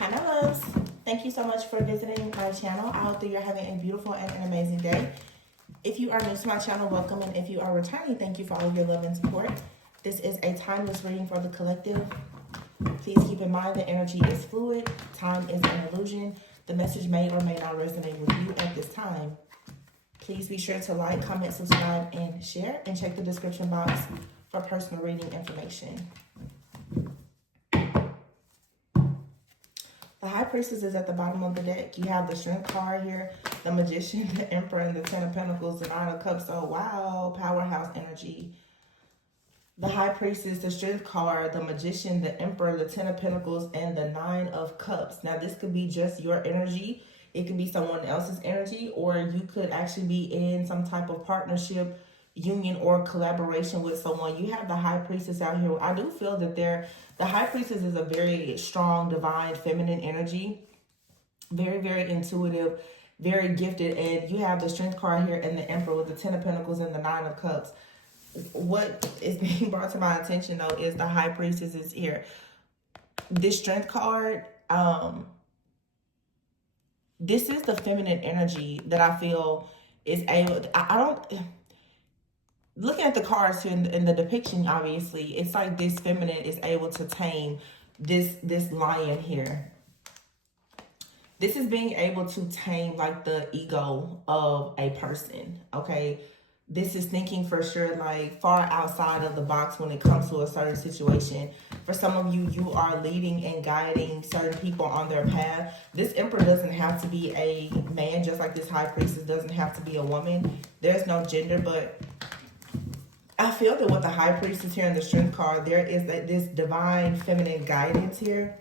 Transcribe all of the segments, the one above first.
Hi, my loves. Thank you so much for visiting my channel. I hope that you're having a beautiful and an amazing day. If you are new to my channel, welcome. And if you are returning, thank you for all of your love and support. This is a timeless reading for the collective. Please keep in mind that energy is fluid. Time is an illusion. The message may or may not resonate with you at this time. Please be sure to like, comment, subscribe, and share. And check the description box for personal reading information. The High Priestess is at the bottom of the deck. You have the Strength card here, the Magician, the Emperor, and the Ten of Pentacles, the Nine of Cups. Oh, wow. Powerhouse energy. The High Priestess, the Strength card, the Magician, the Emperor, the Ten of Pentacles, and the Nine of Cups. Now, this could be just your energy. It could be someone else's energy, or you could actually be in some type of partnership, union, or collaboration with someone. You have the High Priestess out here. I do feel that the High Priestess is a very strong, divine, feminine energy. Very, very intuitive, very gifted. And you have the Strength card here and the Emperor with the Ten of Pentacles and the Nine of Cups. What is being brought to my attention, though, is the High Priestess is here. This Strength card, this is the feminine energy that I feel is able... I don't... Looking at the cards here in the depiction, obviously, it's like this feminine is able to tame this lion here. This is being able to tame like the ego of a person, okay? This is thinking for sure like far outside of the box when it comes to a certain situation. For some of you, you are leading and guiding certain people on their path. This Emperor doesn't have to be a man, just like this High Priestess doesn't have to be a woman. There's no gender, but I feel that with the High Priestess here in the Strength card, there is this divine feminine guidance here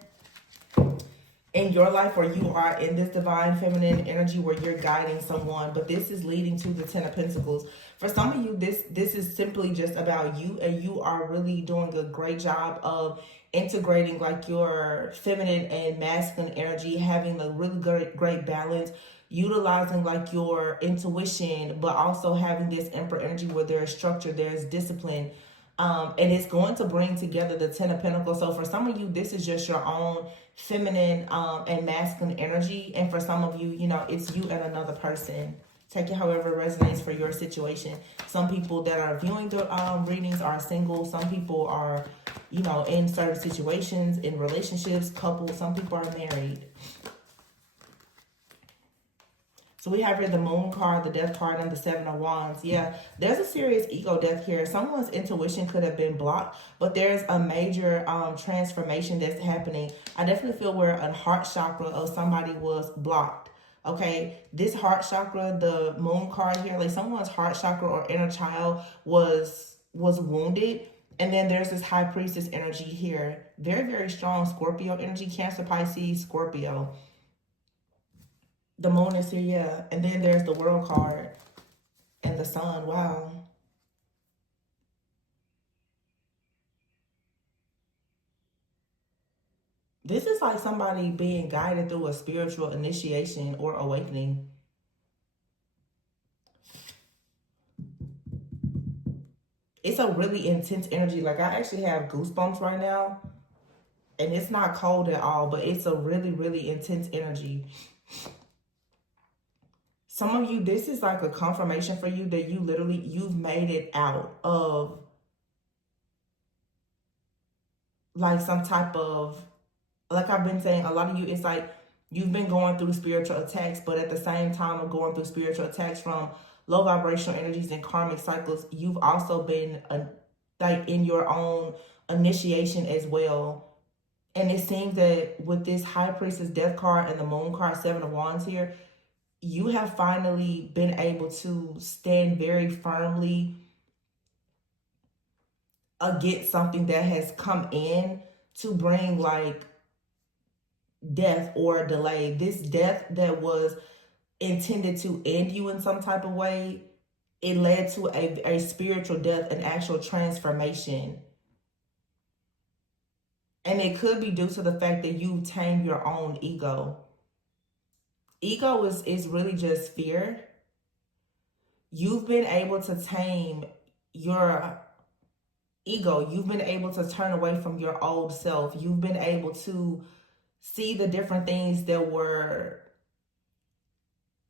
in your life, where you are in this divine feminine energy where you're guiding someone. But this is leading to the Ten of Pentacles. For some of you, this is simply just about you, and you are really doing a great job of integrating like your feminine and masculine energy, having a really great balance, utilizing like your intuition, but also having this Emperor energy where there's structure, there's discipline, and it's going to bring together the Ten of Pentacles. So for some of you, this is just your own feminine and masculine energy, and for some of you, you know, it's you and another person. Take it however resonates for your situation. Some people that are viewing the readings are single. Some people are, you know, in certain situations, in relationships, couples. Some people are married. So we have here the Moon card, the Death card, and the Seven of Wands. Yeah, there's a serious ego death here. Someone's intuition could have been blocked, but there's a major transformation that's happening. I definitely feel where a heart chakra of somebody was blocked. Okay, this heart chakra, the Moon card here, like someone's heart chakra or inner child was wounded. And then there's this High Priestess energy here. Very, very strong Scorpio energy, Cancer, Pisces, Scorpio. The Moon is here, yeah. And then there's the World card and the Sun. Wow. This is like somebody being guided through a spiritual initiation or awakening. It's a really intense energy. Like, I actually have goosebumps right now. And it's not cold at all, but it's a really, really intense energy. Some of you, this is like a confirmation for you that you've made it out of like some type of, like I've been saying, a lot of you, it's like you've been going through spiritual attacks, but at the same time of going through spiritual attacks from low vibrational energies and karmic cycles, you've also been like in your own initiation as well. And it seems that with this High Priestess Death card and the Moon card, Seven of Wands here, you have finally been able to stand very firmly against something that has come in to bring like death or delay. This death that was intended to end you in some type of way, it led to a spiritual death, an actual transformation. And it could be due to the fact that you tamed your own ego. Ego is really just fear. You've been able to tame your ego. You've been able to turn away from your old self. You've been able to see the different things that were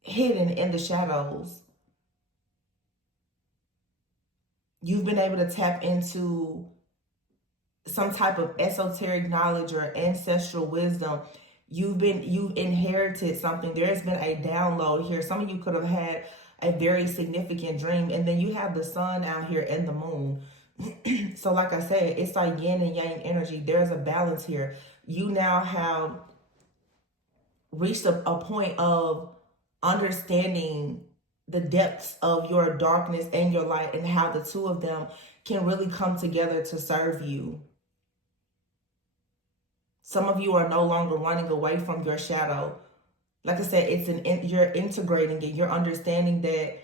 hidden in the shadows. You've been able to tap into some type of esoteric knowledge or ancestral wisdom. You've inherited something. There's been a download here. Some of you could have had a very significant dream, and then you have the sun out here and the moon. So like I said, it's like yin and yang energy. There's a balance here. You now have reached a point of understanding the depths of your darkness and your light, and how the two of them can really come together to serve you. Some of you are no longer running away from your shadow. Like I said, you're integrating it. You're understanding that,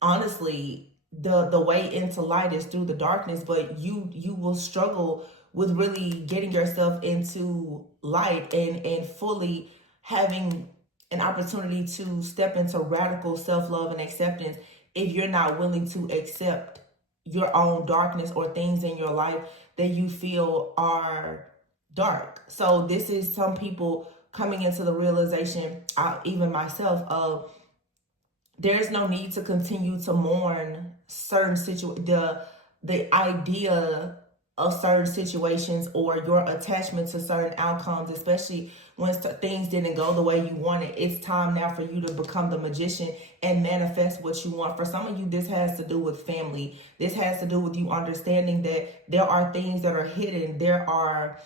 honestly, the way into light is through the darkness, but you will struggle with really getting yourself into light and fully having an opportunity to step into radical self-love and acceptance if you're not willing to accept your own darkness or things in your life that you feel are dark. So this is some people coming into the realization, even myself, of there's no need to continue to mourn certain the idea of certain situations or your attachment to certain outcomes, especially when things didn't go the way you wanted. It's time now for you to become the magician and manifest what you want. For some of you, this has to do with family. This has to do with you understanding that there are things that are hidden. There are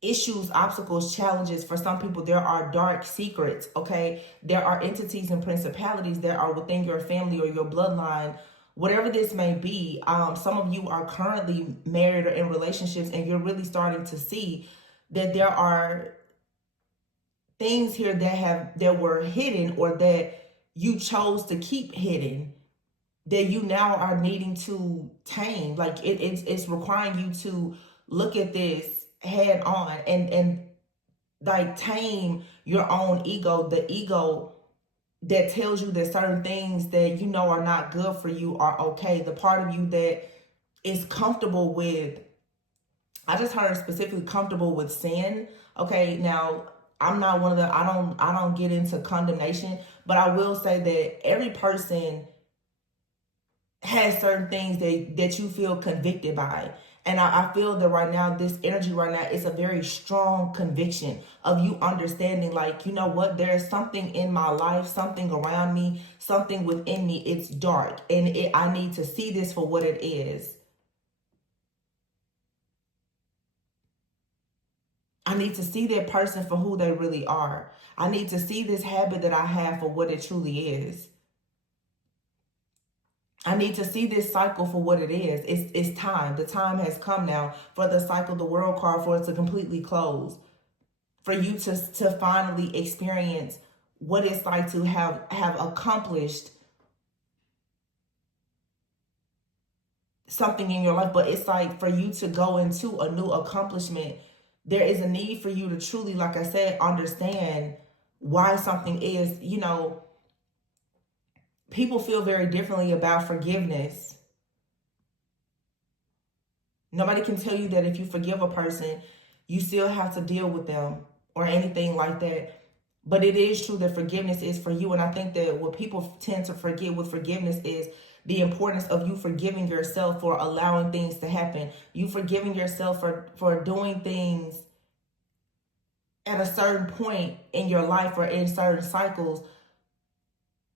issues, obstacles, challenges. For some people, there are dark secrets, okay? There are entities and principalities that are within your family or your bloodline, whatever this may be. Some of you are currently married or in relationships, and you're really starting to see that there are things here that were hidden, or that you chose to keep hidden, that you now are needing to tame. Like it's requiring you to look at this head on and like tame your own ego, the ego that tells you that certain things that you know are not good for you are okay. The part of you that is comfortable with, I just heard specifically comfortable with sin. Okay, now I'm not one of the, I don't get into condemnation, but I will say that every person has certain things that you feel convicted by. And I feel that right now, this energy right now is a very strong conviction of you understanding, like, you know what, there's something in my life, something around me, something within me. It's dark, and I need to see this for what it is. I need to see that person for who they really are. I need to see this habit that I have for what it truly is. I need to see this cycle for what it is. It's time. The time has come now for the cycle, the world card, for it to completely close. For you to finally experience what it's like to have accomplished something in your life. But it's like for you to go into a new accomplishment, there is a need for you to truly, like I said, understand why something is, you know, people feel very differently about forgiveness. Nobody can tell you that if you forgive a person, you still have to deal with them or anything like that. But it is true that forgiveness is for you. And I think that what people tend to forget with forgiveness is the importance of you forgiving yourself for allowing things to happen. You forgiving yourself for doing things at a certain point in your life or in certain cycles,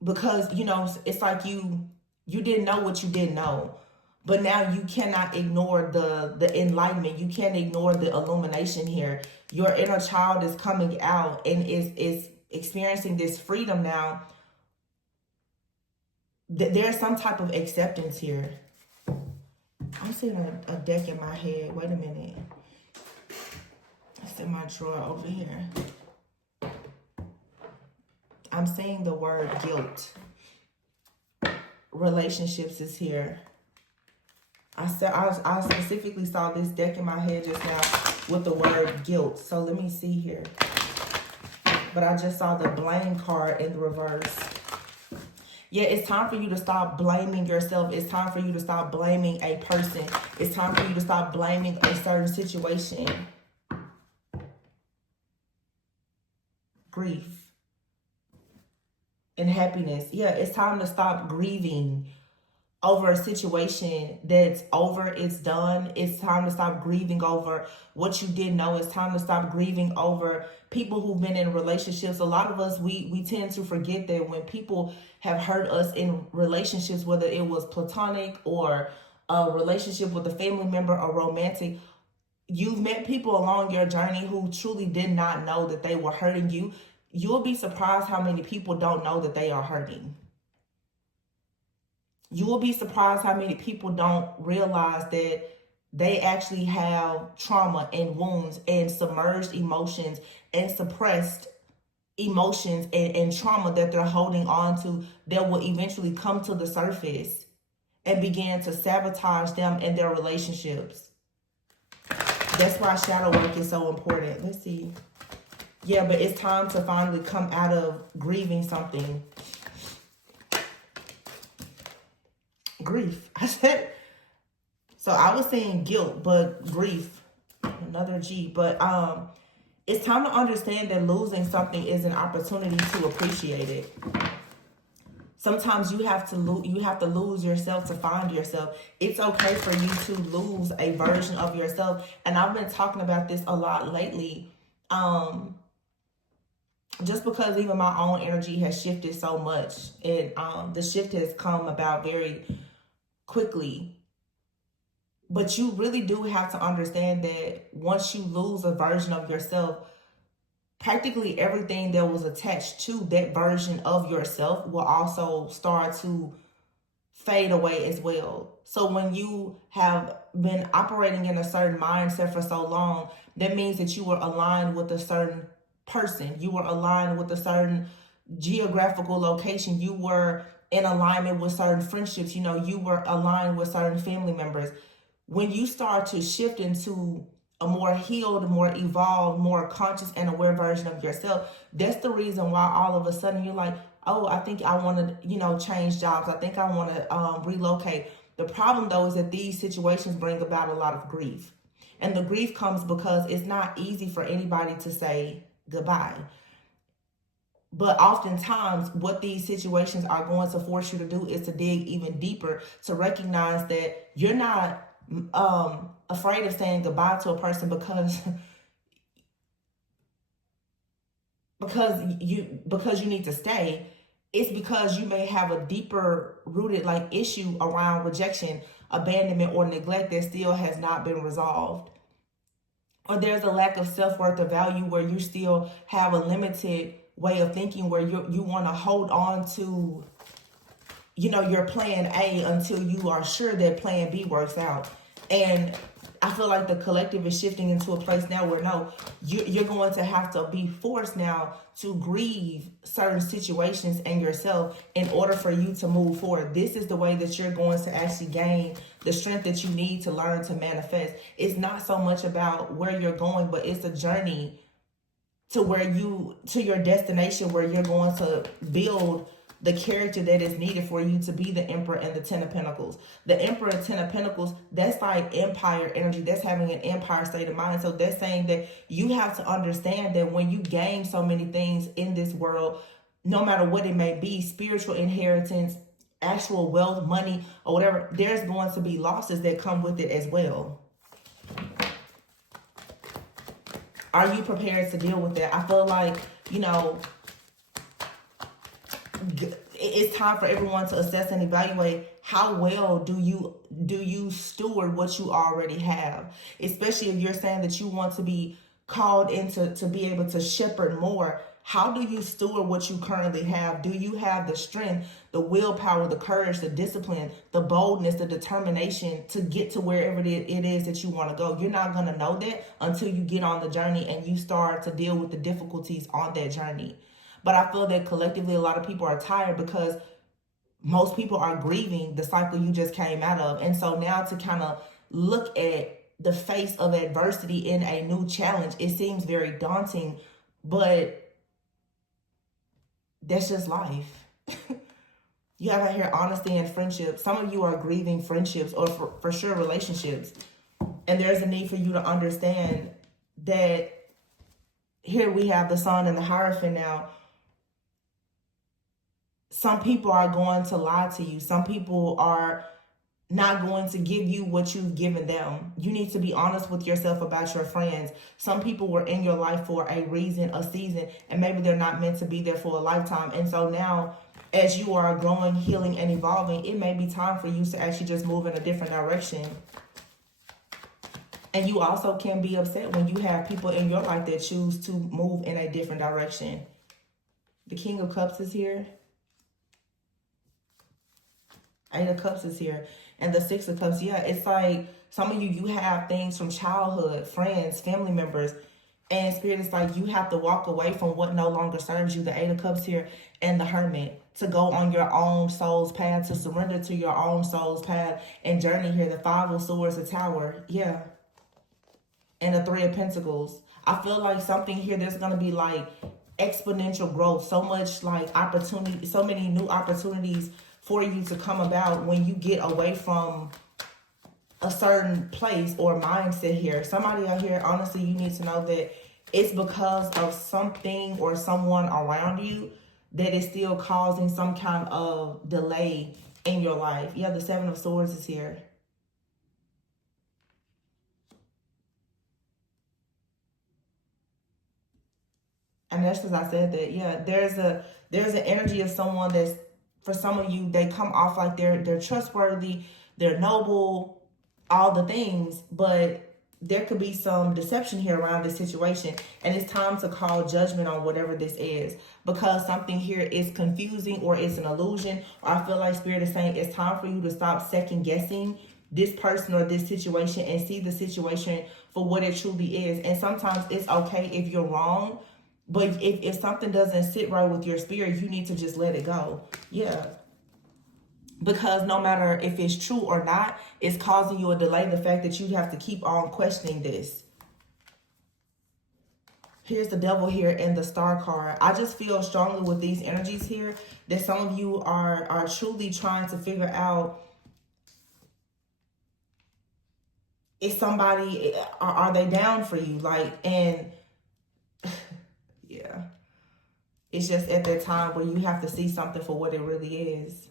because, you know, it's like you didn't know what you didn't know. But now you cannot ignore the enlightenment. You can't ignore the illumination here. Your inner child is coming out and is experiencing this freedom now. There's some type of acceptance here. I'm seeing a deck in my head. Wait a minute. It's in my drawer over here. I'm seeing the word guilt. Relationships is here. I specifically saw this deck in my head just now with the word guilt. So let me see here. But I just saw the blame card in the reverse. Yeah, it's time for you to stop blaming yourself. It's time for you to stop blaming a person. It's time for you to stop blaming a certain situation. grief and happiness. Yeah, it's time to stop grieving over a situation that's over, it's done. It's time to stop grieving over what you didn't know. It's time to stop grieving over people who've been in relationships. A lot of us, we tend to forget that when people have hurt us in relationships, whether it was platonic or a relationship with a family member or romantic, you've met people along your journey who truly did not know that they were hurting you. You'll be surprised how many people don't know that they are hurting. You will be surprised how many people don't realize that they actually have trauma and wounds and submerged emotions and suppressed emotions and trauma that they're holding on to that will eventually come to the surface and begin to sabotage them and their relationships. That's why shadow work is so important. Let's see. Yeah, but it's time to finally come out of grieving something. Grief. I said, so I was saying guilt, but grief, another G. But it's time to understand that losing something is an opportunity to appreciate it. Sometimes you have to lose yourself to find yourself. It's okay for you to lose a version of yourself. And I've been talking about this a lot lately. Just because even my own energy has shifted so much, and the shift has come about very quickly. But you really do have to understand that once you lose a version of yourself, practically everything that was attached to that version of yourself will also start to fade away as well. So when you have been operating in a certain mindset for so long, that means that you were aligned with a certain person. You were aligned with a certain geographical location. You were in alignment with certain friendships. You know, you were aligned with certain family members. When you start to shift into a more healed, more evolved, more conscious and aware version of yourself, that's the reason why all of a sudden you're like, oh, I think I want to, change jobs. I think I want to relocate. The problem, though, is that these situations bring about a lot of grief. And the grief comes because it's not easy for anybody to say goodbye. But oftentimes what these situations are going to force you to do is to dig even deeper, to recognize that you're not afraid of saying goodbye to a person because you need to stay. It's because you may have a deeper rooted issue around rejection, abandonment, or neglect that still has not been resolved. Or there's a lack of self-worth or value where you still have a limited way of thinking where you want to hold on to, your plan A until you are sure that plan B works out. And I feel like the collective is shifting into a place now where no, you're going to have to be forced now to grieve certain situations and yourself in order for you to move forward. This is the way that you're going to actually gain the strength that you need to learn to manifest. It's not so much about where you're going, but it's a journey to your destination where you're going to build the character that is needed for you to be the Emperor and the Ten of Pentacles. The Emperor and Ten of Pentacles, that's like empire energy. That's having an empire state of mind. So that's saying that you have to understand that when you gain so many things in this world, no matter what it may be, spiritual inheritance, actual wealth, money, or whatever, there's going to be losses that come with it as well. Are you prepared to deal with that? I feel like, it's time for everyone to assess and evaluate how well do you steward what you already have, especially if you're saying that you want to be called into to be able to shepherd more. How do you steward what you currently have? Do you have the strength, the willpower, the courage, the discipline, the boldness, the determination to get to wherever it is that you want to go? You're not going to know that until you get on the journey and you start to deal with the difficulties on that journey. But I feel that collectively a lot of people are tired because most people are grieving the cycle you just came out of. And so now to kind of look at the face of adversity in a new challenge, it seems very daunting, but that's just life. You have out here honesty and friendship. Some of you are grieving friendships or for sure relationships. And there's a need for you to understand that here we have the Sun and the Hierophant now. Some people are going to lie to you. Some people are not going to give you what you've given them. You need to be honest with yourself about your friends. Some people were in your life for a reason, a season, and maybe they're not meant to be there for a lifetime. And so now, as you are growing, healing, and evolving, it may be time for you to actually just move in a different direction. And you also can be upset when you have people in your life that choose to move in a different direction. The King of Cups is here. Eight of Cups is here. And the Six of Cups, yeah, it's like some of you have things from childhood, friends, family members. And Spirit is like you have to walk away from what no longer serves you. The Eight of Cups here and the Hermit. To go on your own soul's path, to surrender to your own soul's path and journey here. The Five of Swords, the Tower, yeah. And the Three of Pentacles. I feel like something here, there's going to be like exponential growth. So much like opportunity, so many new opportunities for you to come about when you get away from a certain place or mindset here. Somebody out here, honestly, you need to know that it's because of something or someone around you that is still causing some kind of delay in your life. Yeah, the Seven of Swords is here. And that's because I said that, yeah, there's an energy of someone that's, for some of you, they come off like they're trustworthy, they're noble, all the things, but there could be some deception here around this situation, and it's time to call judgment on whatever this is, because something here is confusing or it's an illusion, or I feel like Spirit is saying it's time for you to stop second guessing this person or this situation and see the situation for what it truly is. And sometimes it's okay if you're wrong, but if something doesn't sit right with your spirit, you need to just let it go. Yeah. Because no matter if it's true or not, it's causing you a delay. The fact that you have to keep on questioning this. Here's the Devil here and the Star card. I just feel strongly with these energies here that some of you are truly trying to figure out, is somebody, are they down for you? Like, and yeah, it's just at that time where you have to see something for what it really is.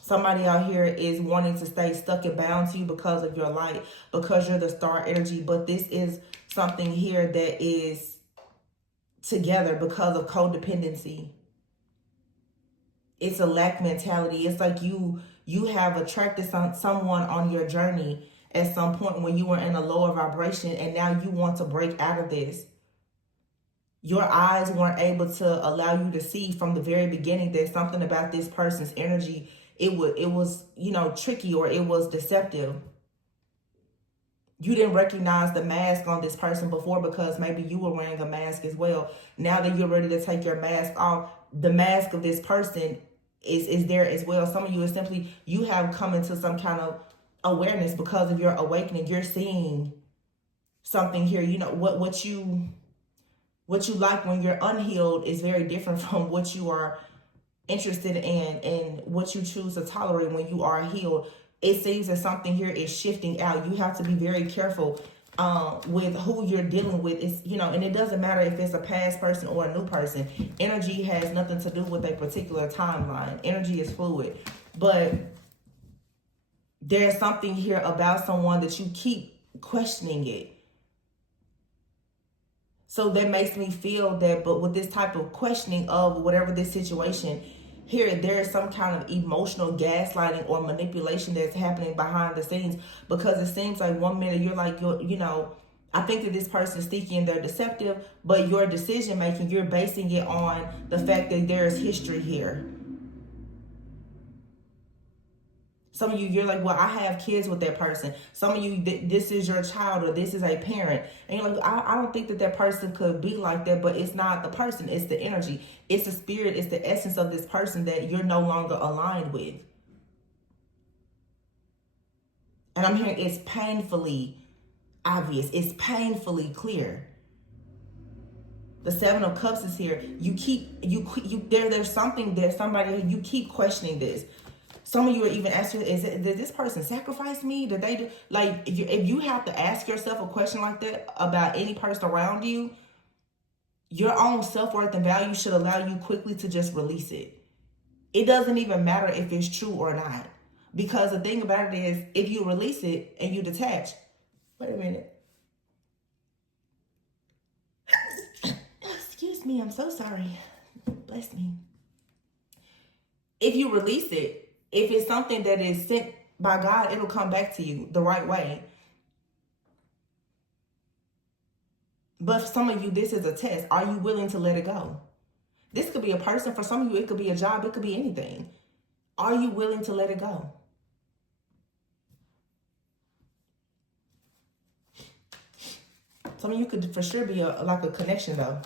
Somebody out here is wanting to stay stuck and bound to you because of your light, because you're the star energy. But this is something here that is together because of codependency. It's a lack mentality. It's like you have attracted someone on your journey at some point when you were in a lower vibration, and now you want to break out of this. Your eyes weren't able to allow you to see from the very beginning that something about this person's energy, it was, you know, tricky, or it was deceptive. You didn't recognize the mask on this person before because maybe you were wearing a mask as well. Now that you're ready to take your mask off, the mask of this person is there as well. Some of you is simply, you have come into some kind of awareness because of your awakening. You're seeing something here. You know, what you like when you're unhealed is very different from what you are interested in and what you choose to tolerate when you are healed. It seems that something here is shifting out. You have to be very careful with who you're dealing with. It's, you know, and it doesn't matter if it's a past person or a new person. Energy has nothing to do with a particular timeline. Energy is fluid. But there's something here about someone that you keep questioning it. So that makes me feel that, but with this type of questioning of whatever this situation here, there is some kind of emotional gaslighting or manipulation that's happening behind the scenes, because it seems like one minute you're like, you know, I think that this person is sneaky and they're deceptive, but your decision making, you're basing it on the fact that there is history here. Some of you, you're like, well, I have kids with that person. Some of you, this is your child, or this is a parent. And you're like, I don't think that that person could be like that, but it's not the person. It's the energy. It's the spirit. It's the essence of this person that you're no longer aligned with. And I'm hearing it's painfully obvious. It's painfully clear. The Seven of Cups is here. There's something there, somebody, you keep questioning this. Some of you are even asking, did this person sacrifice me? Did they do, like, if you have to ask yourself a question like that about any person around you, your own self-worth and value should allow you quickly to just release it. It doesn't even matter if it's true or not. Because the thing about it is, if you release it and you detach, wait a minute. Excuse me, I'm so sorry. Bless me. If you release it, if it's something that is sent by God, it'll come back to you the right way. But for some of you, this is a test. Are you willing to let it go? This could be a person. For some of you, it could be a job. It could be anything. Are you willing to let it go? Some of you could for sure be like a connection though.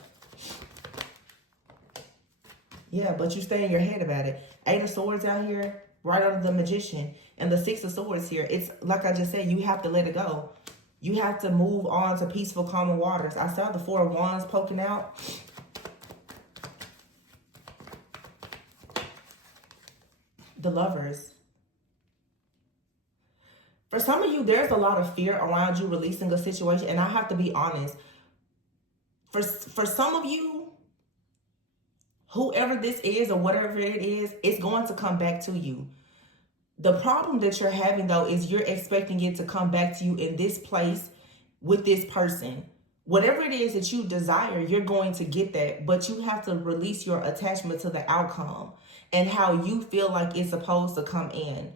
Yeah, but you stay in your head about it. 8 of Swords out here, right under the Magician. And the 6 of Swords here. It's like I just said, you have to let it go. You have to move on to peaceful, calm waters. I saw the 4 of Wands poking out. The Lovers. For some of you, there's a lot of fear around you releasing a situation. And I have to be honest. For some of you, whoever this is or whatever it is, it's going to come back to you. The problem that you're having, though, is you're expecting it to come back to you in this place with this person. Whatever it is that you desire, you're going to get that. But you have to release your attachment to the outcome and how you feel like it's supposed to come in.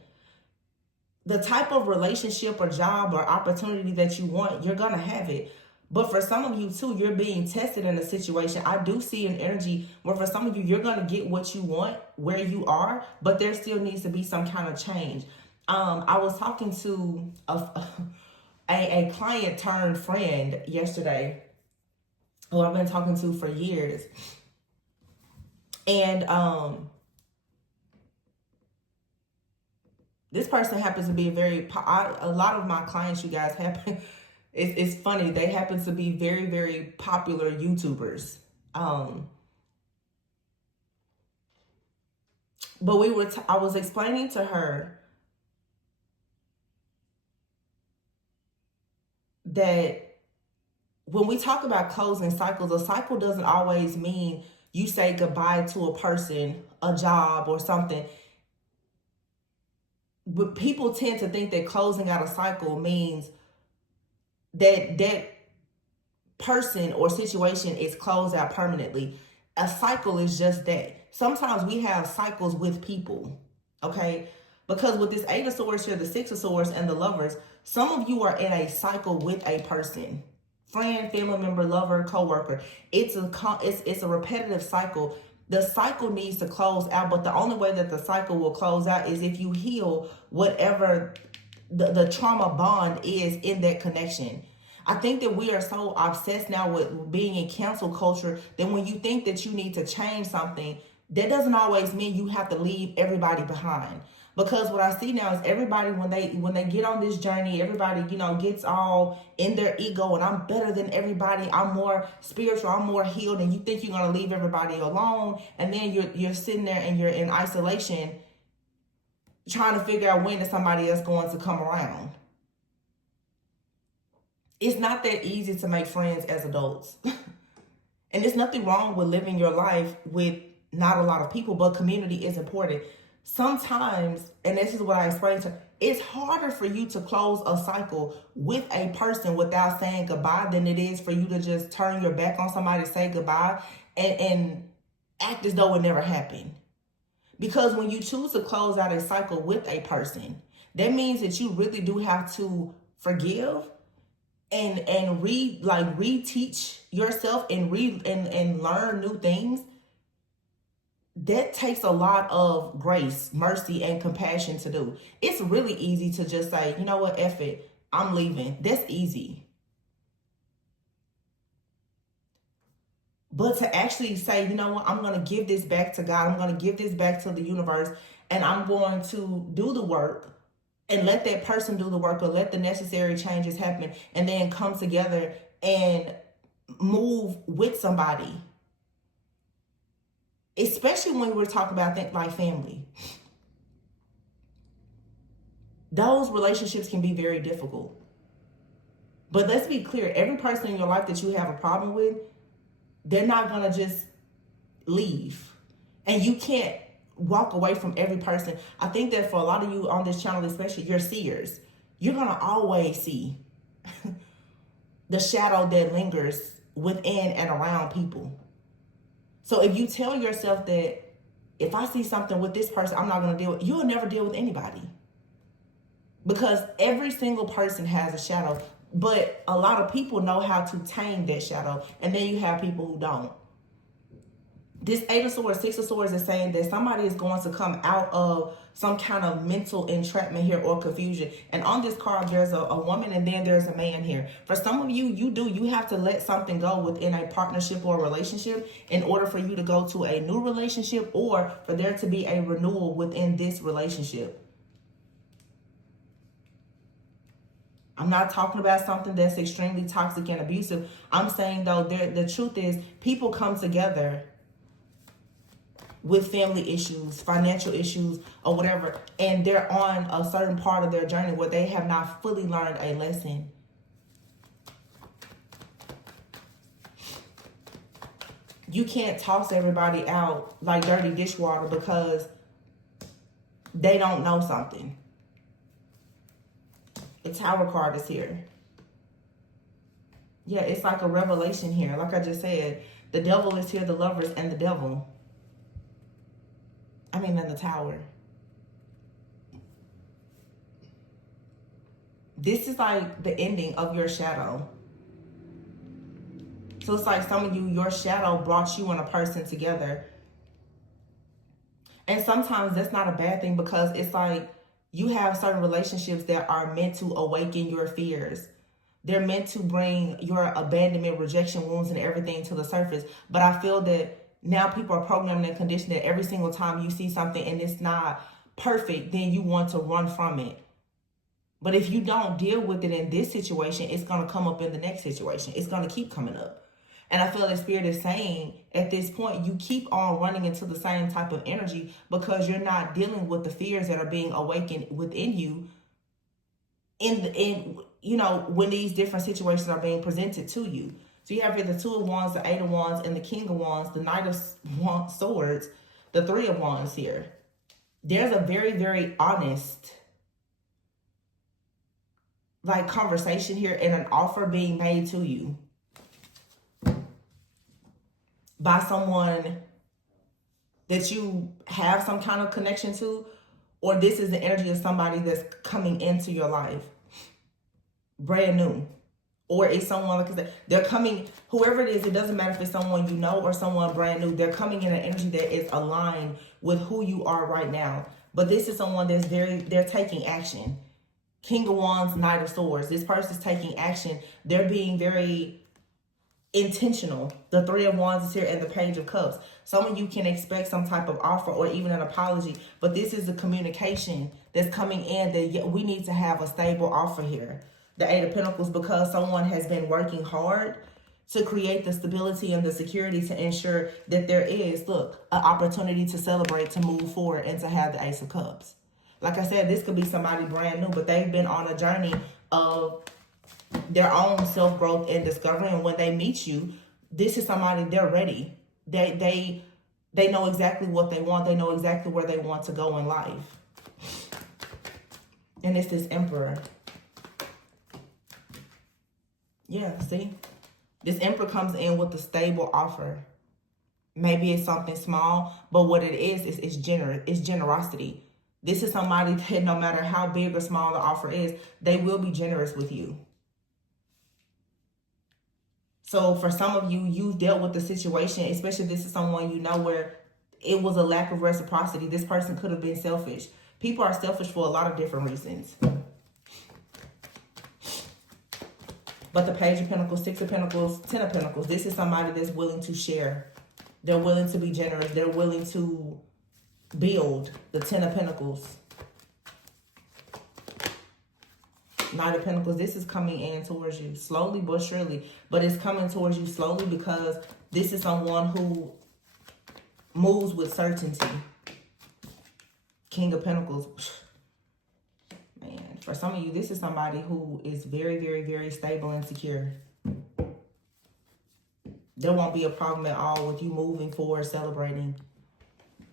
The type of relationship or job or opportunity that you want, you're going to have it. But for some of you too, you're being tested in a situation. I do see an energy where for some of you, you're going to get what you want where you are, but there still needs to be some kind of change. I was talking to a client turned friend yesterday who I've been talking to for years. And this person happens to be a lot of my clients, you guys, happen. It's funny. They happen to be very, very popular YouTubers. But I was explaining to her that when we talk about closing cycles, a cycle doesn't always mean you say goodbye to a person, a job, or something. But people tend to think that closing out a cycle means that person or situation is closed out permanently. A cycle is just that. Sometimes we have cycles with people, okay? Because with this 8 of Swords here, the 6 of Swords, and the Lovers, some of you are in a cycle with a person. Friend, family member, lover, co-worker. It's a repetitive cycle. The cycle needs to close out, but the only way that the cycle will close out is if you heal whatever the trauma bond is in that connection. I think that we are so obsessed now with being in cancel culture that when you think that you need to change something, that doesn't always mean you have to leave everybody behind. Because what I see now is everybody, when they get on this journey, everybody, gets all in their ego and I'm better than everybody. I'm more spiritual. I'm more healed. And you think you're going to leave everybody alone. And then you're sitting there and you're in isolation trying to figure out when is somebody else going to come around. It's not that easy to make friends as adults. And there's nothing wrong with living your life with not a lot of people, but community is important. Sometimes, and this is what I explained to her, it's harder for you to close a cycle with a person without saying goodbye than it is for you to just turn your back on somebody, say goodbye, and act as though it never happened. Because when you choose to close out a cycle with a person, that means that you really do have to forgive and reteach yourself and and learn new things. That takes a lot of grace, mercy, and compassion to do. It's really easy to just say, you know what, F it, I'm leaving. That's easy. But to actually say, you know what, I'm going to give this back to God. I'm going to give this back to the universe. And I'm going to do the work and let that person do the work or let the necessary changes happen. And then come together and move with somebody. Especially when we're talking about things like family. those relationships can be very difficult. But let's be clear, every person in your life that you have a problem with, they're not going to just leave. And you can't walk away from every person. I think that for a lot of you on this channel, especially, you're seers. You're going to always see the shadow that lingers within and around people. So if you tell yourself that if I see something with this person, I'm not going to deal with, you'll never deal with anybody. Because every single person has a shadow. But a lot of people know how to tame that shadow. And then you have people who don't. This 8 of Swords, 6 of Swords is saying that somebody is going to come out of some kind of mental entrapment here or confusion. And on this card, there's a woman and then there's a man here. For some of you, you have to let something go within a partnership or a relationship in order for you to go to a new relationship or for there to be a renewal within this relationship. I'm not talking about something that's extremely toxic and abusive. I'm saying, though, the truth is people come together with family issues, financial issues, or whatever, and they're on a certain part of their journey where they have not fully learned a lesson. You can't toss everybody out like dirty dishwater because they don't know something. The Tower card is here. Yeah, it's like a revelation here. Like I just said, the devil is here, the lovers, and the devil. And the Tower. This is like the ending of your shadow. So it's like some of you, your shadow brought you and a person together. And sometimes that's not a bad thing because it's like you have certain relationships that are meant to awaken your fears. They're meant to bring your abandonment, rejection wounds, and everything to the surface. But I feel that now people are programmed and conditioned that every single time you see something and it's not perfect, then you want to run from it. But if you don't deal with it in this situation, it's going to come up in the next situation. It's going to keep coming up. And I feel the Spirit is saying at this point, you keep on running into the same type of energy because you're not dealing with the fears that are being awakened within you when these different situations are being presented to you. So you have here the 2 of Wands, the 8 of Wands, and the King of Wands, the Knight of Swords, the 3 of Wands here. There's a very, very honest conversation here and an offer being made to you by someone that you have some kind of connection to, or this is the energy of somebody that's coming into your life brand new. Or it's someone, like I said, they're coming, whoever it is, it doesn't matter if it's someone you know or someone brand new. They're coming in an energy that is aligned with who you are right now. But this is someone that's they're taking action. King of Wands, Knight of Swords. This person's taking action. They're being very intentional. The 3 of Wands is here and the Page of Cups. Some of you can expect some type of offer or even an apology. But this is the communication that's coming in that we need to have a stable offer here. The 8 of Pentacles, because someone has been working hard to create the stability and the security to ensure that there is, an opportunity to celebrate, to move forward, and to have the Ace of Cups. Like I said, this could be somebody brand new, but they've been on a journey of their own self-growth and discovery. And when they meet you, this is somebody, they're ready. They know exactly what they want. They know exactly where they want to go in life. And it's this Emperor. Yeah, see? This Emperor comes in with a stable offer. Maybe it's something small, but what it is it's generosity. This is somebody that no matter how big or small the offer is, they will be generous with you. So for some of you, you've dealt with the situation, especially if this is someone you know where it was a lack of reciprocity. This person could have been selfish. People are selfish for a lot of different reasons. But the Page of Pentacles, 6 of Pentacles, 10 of Pentacles, this is somebody that's willing to share. They're willing to be generous. They're willing to build. The 10 of Pentacles. Knight of Pentacles, this is coming in towards you slowly but surely. But it's coming towards you slowly because this is someone who moves with certainty. King of Pentacles. Man. For some of you, this is somebody who is very, very, very stable and secure. There won't be a problem at all with you moving forward, celebrating.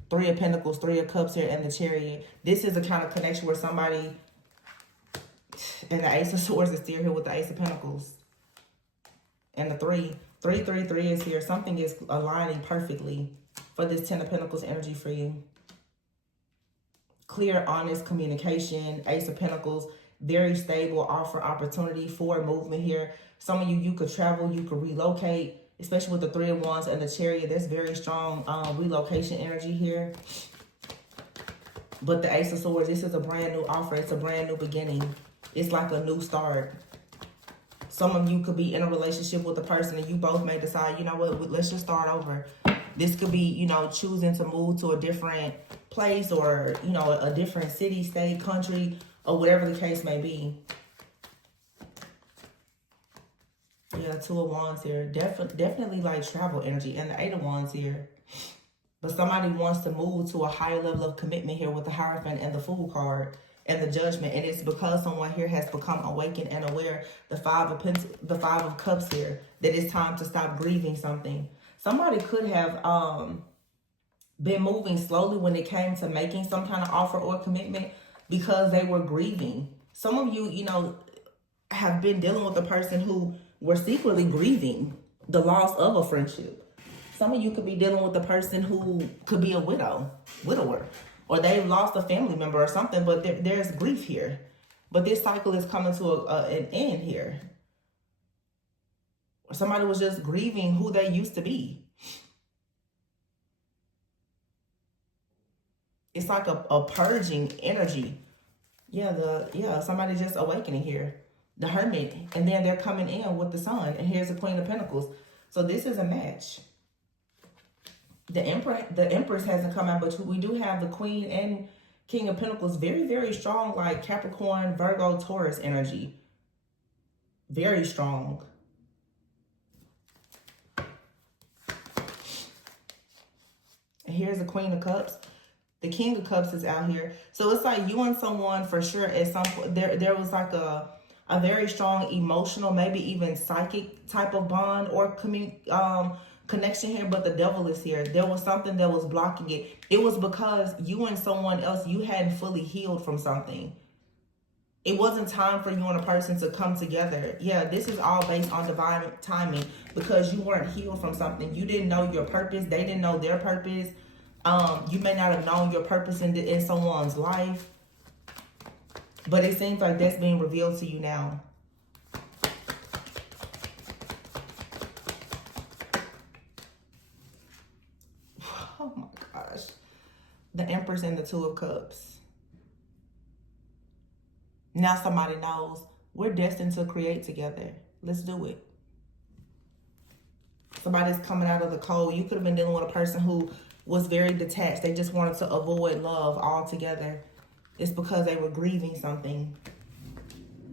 Three of Pentacles, Three of Cups here, and the Chariot. This is a kind of connection where somebody, and the Ace of Swords is still here with the Ace of Pentacles. And the 3. 3, 3, 3 is here. Something is aligning perfectly for this 10 of Pentacles energy for you. Clear, honest communication. Ace of Pentacles, very stable, offer opportunity for movement here. Some of you, you could travel, you could relocate, especially with the 3 of Wands and the Chariot. There's very strong relocation energy here. But the Ace of Swords, this is a brand new offer. It's a brand new beginning. It's like a new start. Some of you could be in a relationship with a person and you both may decide, you know what, let's just start over. This could be, you know, choosing to move to a different place or, you know, a different city, state, country, or whatever the case may be. Yeah, 2 of Wands here. Definitely like travel energy. And the 8 of Wands here. But somebody wants to move to a higher level of commitment here with the Hierophant and the Fool card. And the Judgment, and it's because someone here has become awakened and aware. The 5 of Cups here, that it's time to stop grieving something. Somebody could have been moving slowly when it came to making some kind of offer or commitment because they were grieving. Some of you, you know, have been dealing with a person who were secretly grieving the loss of a friendship. Some of you could be dealing with a person who could be a widower. Or they've lost a family member or something, but there's grief here. But this cycle is coming to an end here. Or somebody was just grieving who they used to be. It's like a purging energy. Yeah, somebody just awakening here. The Hermit. And then they're coming in with the Sun. And here's the Queen of Pentacles. So this is a match. The Empress hasn't come out, but we do have the Queen and King of Pentacles. Very, very strong, like Capricorn, Virgo, Taurus energy. Very strong. And here's the Queen of Cups. The King of Cups is out here. So it's like you and someone for sure at some point, there was like a very strong emotional, maybe even psychic type of bond or connection here, but the Devil is here. There was something that was blocking it. It was because you and someone else, you hadn't fully healed from something. It wasn't time for you and a person to come together. Yeah, this is all based on divine timing because you weren't healed from something. You didn't know your purpose. They didn't know their purpose. You may not have known your purpose in someone's life, but it seems like that's being revealed to you now. Oh my gosh. The Empress and the 2 of Cups. Now somebody knows we're destined to create together. Let's do it. Somebody's coming out of the cold. You could have been dealing with a person who was very detached. They just wanted to avoid love altogether. It's because they were grieving something.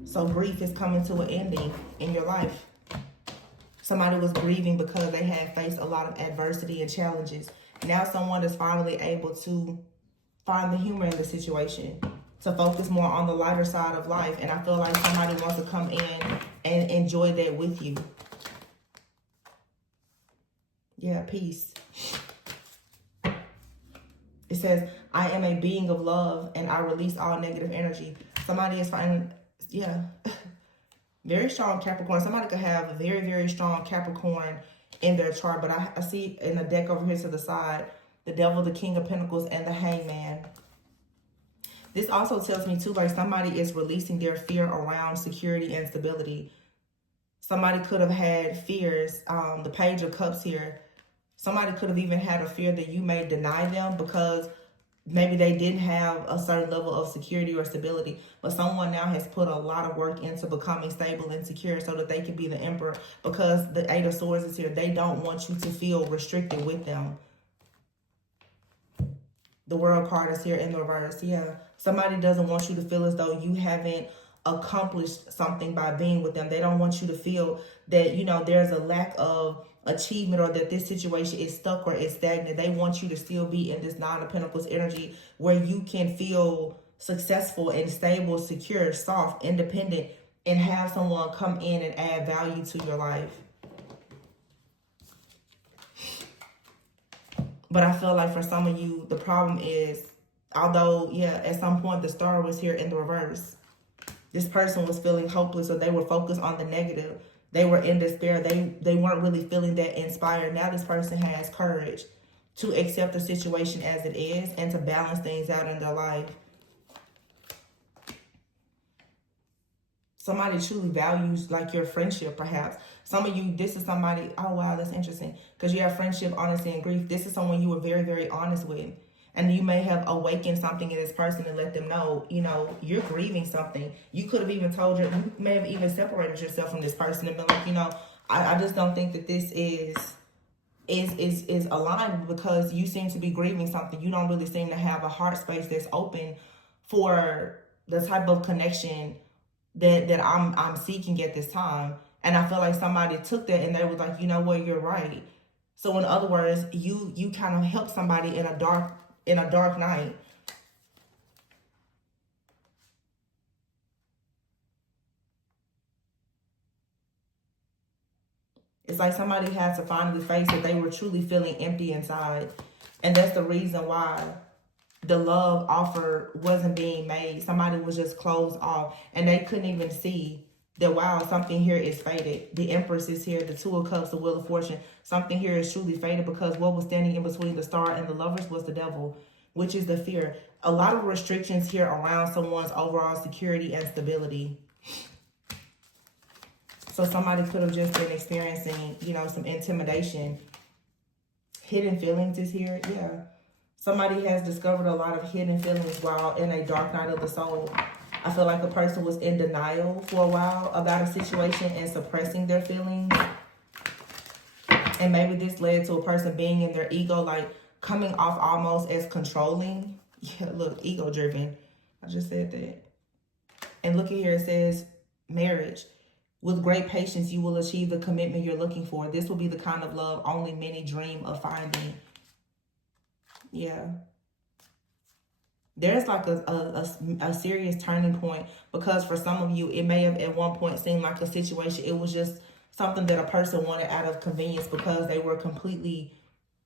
So grief is coming to an ending in your life. Somebody was grieving because they had faced a lot of adversity and challenges. Now someone is finally able to find the humor in the situation, to focus more on the lighter side of life. And I feel like somebody wants to come in and enjoy that with you. Yeah, peace. It says, I am a being of love and I release all negative energy. Somebody is finding, yeah, very strong Capricorn. Somebody could have a very, very strong Capricorn in their chart, but I see in the deck over here to the side, the Devil, the King of Pentacles, and the Hangman. This also tells me too, like somebody is releasing their fear around security and stability. Somebody could have had fears, the Page of Cups here. Somebody could have even had a fear that you may deny them because maybe they didn't have a certain level of security or stability. But someone now has put a lot of work into becoming stable and secure so that they can be the Emperor, because the 8 of Swords is here. They don't want you to feel restricted with them. The World card is here in the reverse. Yeah. Somebody doesn't want you to feel as though you haven't accomplished something by being with them. They don't want you to feel that, you know, there's a lack of achievement or that this situation is stuck or is stagnant. They want you to still be in this 9 of Pentacles energy where you can feel successful and stable, secure, soft, independent, and have someone come in and add value to your life. But I feel like for some of you, the problem is, although, yeah, at some point the star was here in the reverse, this person was feeling hopeless, or they were focused on the negative. They were in despair. They weren't really feeling that inspired. Now this person has courage to accept the situation as it is and to balance things out in their life. Somebody truly values like your friendship, perhaps. Some of you, this is somebody, oh wow, that's interesting. Because you have friendship, honesty, and grief. This is someone you were very, very honest with. And you may have awakened something in this person and let them know, you know, you're grieving something. You could have even told you may have even separated yourself from this person and been like, you know, I just don't think that this is aligned, because you seem to be grieving something. You don't really seem to have a heart space that's open for the type of connection that I'm seeking at this time. And I feel like somebody took that and they was like, you know what, you're right. So in other words, you kind of help somebody in a dark night. It's like somebody had to finally face that they were truly feeling empty inside. And that's the reason why the love offer wasn't being made. Somebody was just closed off, and they couldn't even see that, wow, something here is faded. The Empress is here, the Two of Cups, the Wheel of Fortune. Something here is truly faded, because what was standing in between the Star and the Lovers was the Devil, which is the fear. A lot of restrictions here around someone's overall security and stability. So somebody could have just been experiencing, you know, some intimidation. Hidden feelings is here, yeah. Somebody has discovered a lot of hidden feelings while in a dark night of the soul. I feel like a person was in denial for a while about a situation and suppressing their feelings. And maybe this led to a person being in their ego, like coming off almost as controlling. Yeah, look, ego driven. I just said that. And look at here, it says marriage. With great patience, you will achieve the commitment you're looking for. This will be the kind of love only many dream of finding. Yeah. There's like a serious turning point, because for some of you, it may have at one point seemed like a situation. It was just something that a person wanted out of convenience because they were completely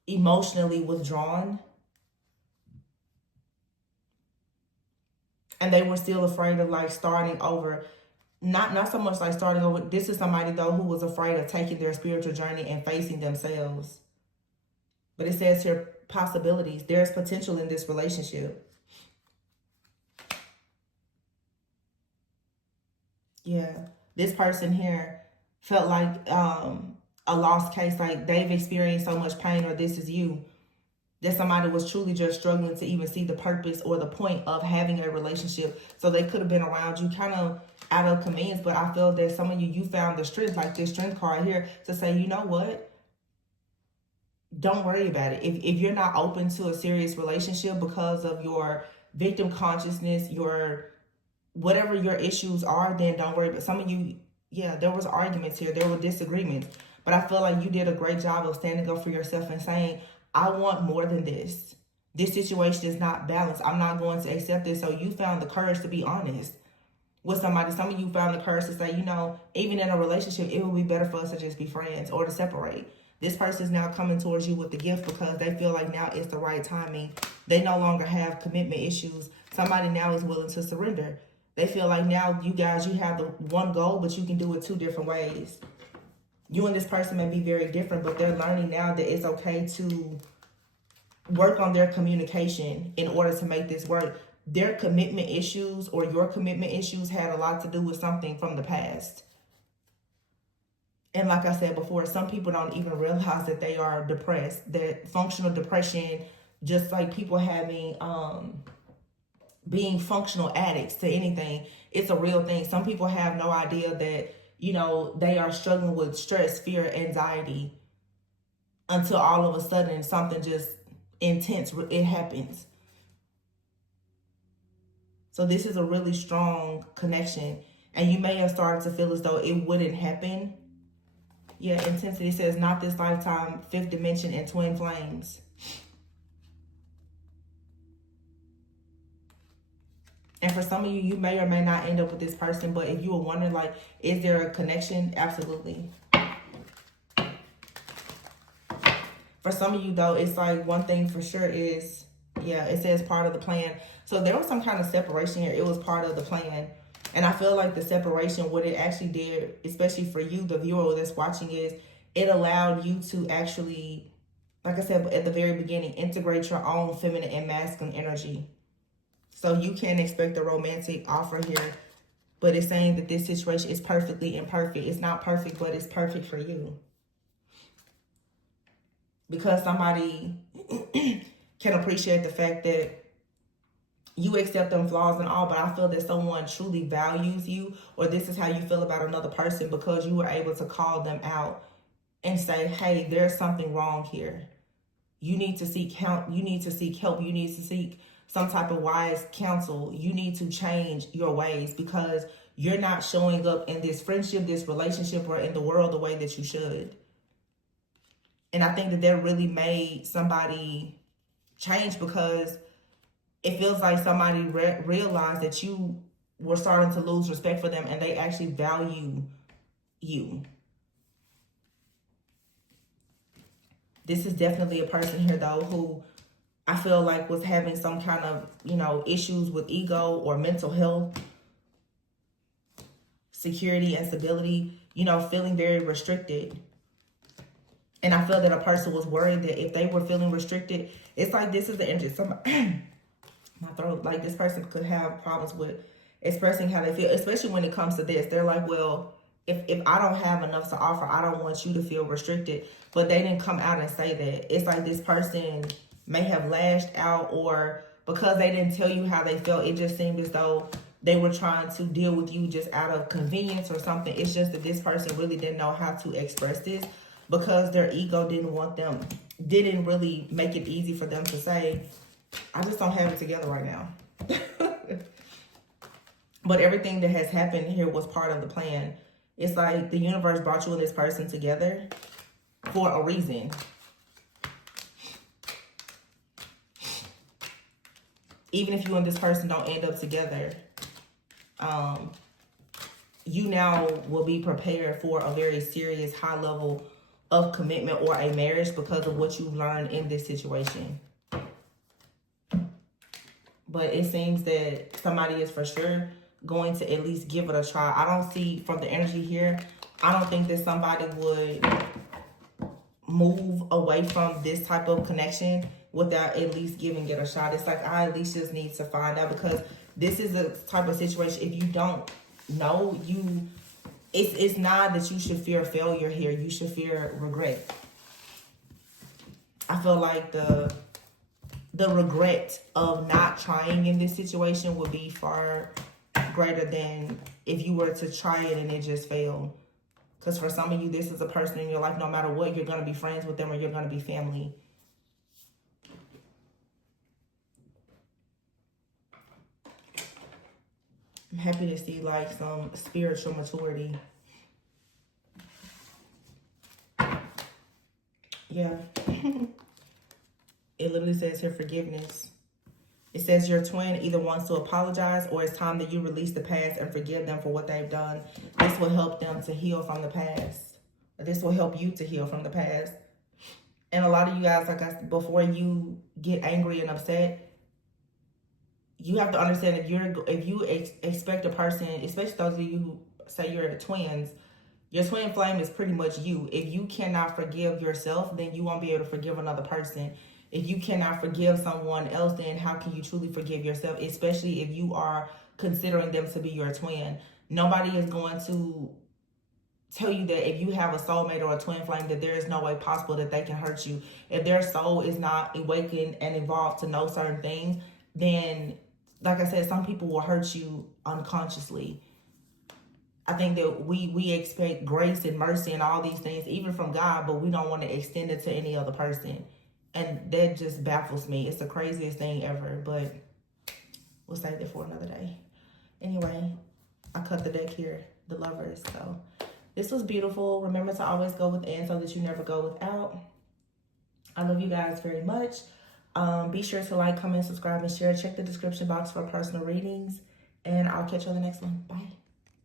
emotionally withdrawn. And they were still afraid of like starting over. Not so much like starting over. This is somebody though who was afraid of taking their spiritual journey and facing themselves. But it says here, possibilities. There's potential in this relationship. Yeah. This person here felt like a lost case, like they've experienced so much pain, or this is you. That somebody was truly just struggling to even see the purpose or the point of having a relationship. So they could have been around you kind of out of convenience. But I feel that some of you found the strength, like this strength card here, to say, you know what? Don't worry about it. If you're not open to a serious relationship because of your victim consciousness, your whatever your issues are, then don't worry. But some of you, yeah, there was arguments here. There were disagreements. But I feel like you did a great job of standing up for yourself and saying, I want more than this. This situation is not balanced. I'm not going to accept this. So you found the courage to be honest with somebody. Some of you found the courage to say, you know, even in a relationship, it would be better for us to just be friends or to separate. This person is now coming towards you with the gift because they feel like now it's the right timing. They no longer have commitment issues. Somebody now is willing to surrender. They feel like now you guys, you have the one goal, but you can do it two different ways. You and this person may be very different, but they're learning now that it's okay to work on their communication in order to make this work. Their commitment issues or your commitment issues had a lot to do with something from the past. And like I said before, some people don't even realize that they are depressed. That functional depression, just like people having, being functional addicts to anything, it's a real thing. Some people have no idea that, you know, they are struggling with stress, fear, anxiety, until all of a sudden something just intense, it happens. So this is a really strong connection. And you may have started to feel as though it wouldn't happen. Yeah, intensity says not this lifetime, fifth dimension, and twin flames. And for some of you, you may or may not end up with this person. But if you were wondering, like, is there a connection? Absolutely. For some of you, though, it's like one thing for sure is, yeah, it says part of the plan. So there was some kind of separation here. It was part of the plan. And I feel like the separation, what it actually did, especially for you, the viewer that's watching, is it allowed you to actually, like I said at the very beginning, integrate your own feminine and masculine energy. So you can expect a romantic offer here. But it's saying that this situation is perfectly imperfect. It's not perfect, but it's perfect for you. Because somebody can appreciate the fact that you accept them flaws and all, but I feel that someone truly values you, or this is how you feel about another person because you were able to call them out and say, hey, there's something wrong here. You need to seek help. You need to seek help. You need to seek some type of wise counsel. You need to change your ways because you're not showing up in this friendship, this relationship, or in the world the way that you should. And I think that really made somebody change because it feels like somebody realized that you were starting to lose respect for them and they actually value you. This is definitely a person here, though, who I feel like was having some kind of, issues with ego or mental health, security and stability, feeling very restricted. And I feel that a person was worried that if they were feeling restricted, it's like this is the energy. My throat, like this person could have problems with expressing how they feel, especially when it comes to this. They're like, well, if I don't have enough to offer, I don't want you to feel restricted. But they didn't come out and say that. It's like this person may have lashed out, or because they didn't tell you how they felt, it just seemed as though they were trying to deal with you just out of convenience or something. It's just that this person really didn't know how to express this because their ego didn't really make it easy for them to say, I just don't have it together right now. But everything that has happened here was part of the plan. It's like the universe brought you and this person together for a reason. Even if you and this person don't end up together, you now will be prepared for a very serious high level of commitment or a marriage because of what you've learned in this situation. But it seems that somebody is for sure going to at least give it a try. I don't see from the energy here, I don't think that somebody would move away from this type of connection without at least giving it a shot. It's like I at least just need to find out because this is a type of situation. If you don't know, it's not that you should fear failure here. You should fear regret. I feel like the regret of not trying in this situation would be far greater than if you were to try it and it just failed. Because for some of you, this is a person in your life, no matter what, you're going to be friends with them or you're going to be family. I'm happy to see like some spiritual maturity. Yeah. It literally says here forgiveness. It says your twin either wants to apologize or it's time that you release the past and forgive them for what they've done. This will help them to heal from the past. This will help you to heal from the past. And a lot of you guys, like I said, before you get angry and upset, you have to understand if you expect a person, especially those of you who say you're twins, your twin flame is pretty much you. If you cannot forgive yourself, then you won't be able to forgive another person. If you cannot forgive someone else, then how can you truly forgive yourself, especially if you are considering them to be your twin? Nobody is going to tell you that if you have a soulmate or a twin flame, that there is no way possible that they can hurt you. If their soul is not awakened and evolved to know certain things, then, like I said, some people will hurt you unconsciously. I think that we expect grace and mercy and all these things, even from God, but we don't want to extend it to any other person. And that just baffles me. It's the craziest thing ever, but we'll save it for another day. Anyway, I cut the deck here, the Lovers. So this was beautiful. Remember to always go within so that you never go without. I love you guys very much. Be sure to like, comment, subscribe, and share. Check the description box for personal readings. And I'll catch you on the next one. Bye.